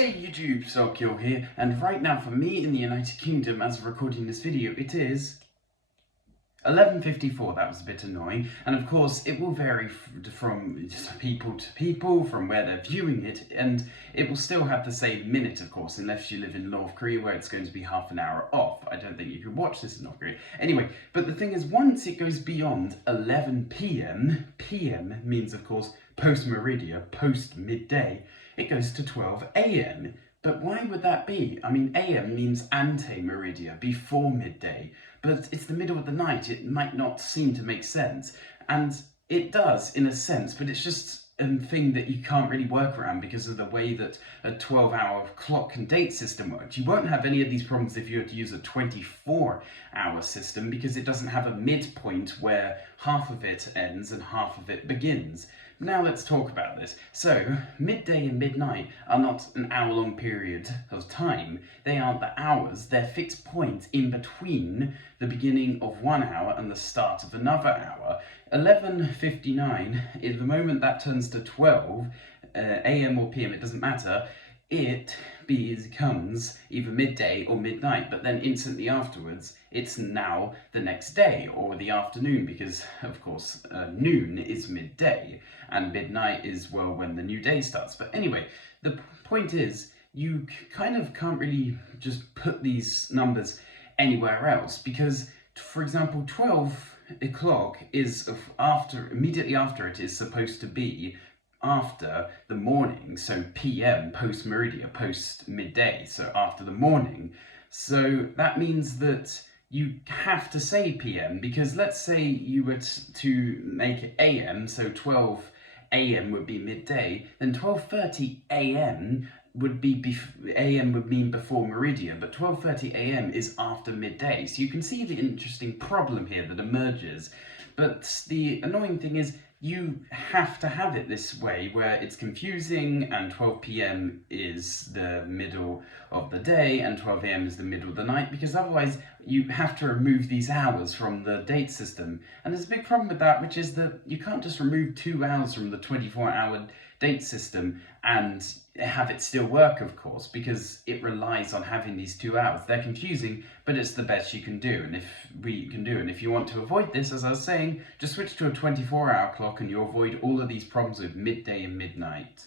Hey YouTube, Kill here, and right now for me in the United Kingdom, as of recording this video, it is 11:54. That was a bit annoying, and of course it will vary from people to people, from where they're viewing it, and it will still have the same minute, of course, unless you live in North Korea where it's going to be half an hour off. I don't think you can watch this in North Korea. Anyway, but the thing is, once it goes beyond 11 p.m, PM means, of course, post-meridia, post-midday, it goes to 12 a.m. But why would that be? I mean, AM means ante-meridia, before midday, but it's the middle of the night. It might not seem to make sense, and it does in a sense, but it's just a thing that you can't really work around because of the way that a 12-hour clock and date system works. You won't have any of these problems if you were to use a 24-hour system, because it doesn't have a midpoint where half of it ends and half of it begins. Now let's talk about this. So, midday and midnight are not an hour-long period of time. They aren't the hours. They're fixed points in between the beginning of 1 hour and the start of another hour. 11:59 is the moment that turns to 12 a.m. or p.m. It doesn't matter. It becomes either midday or midnight, but then instantly afterwards, it's now the next day or the afternoon, because of course noon is midday and midnight is, well, when the new day starts. But anyway, the point is, you kind of can't really just put these numbers anywhere else, because, for example, 12 o'clock is immediately after it is supposed to be after the morning, so PM, post-meridia, post-midday, so after the morning. So that means that you have to say PM, because let's say you were to make it AM, so 12 AM would be midday, then 12:30 AM would be AM would mean before meridian, but 12:30 AM is after midday. So you can see the interesting problem here that emerges. But the annoying thing is, you have to have it this way, where it's confusing and 12 p.m. is the middle of the day and 12 a.m. is the middle of the night, because otherwise you have to remove these hours from the date system. And there's a big problem with that, which is that you can't just remove 2 hours from the 24-hour date system and have it still work, of course, because it relies on having these 2 hours. They're confusing, but it's the best you can do, and if you want to avoid this, as I was saying, just switch to a 24-hour clock and you'll avoid all of these problems with midday and midnight.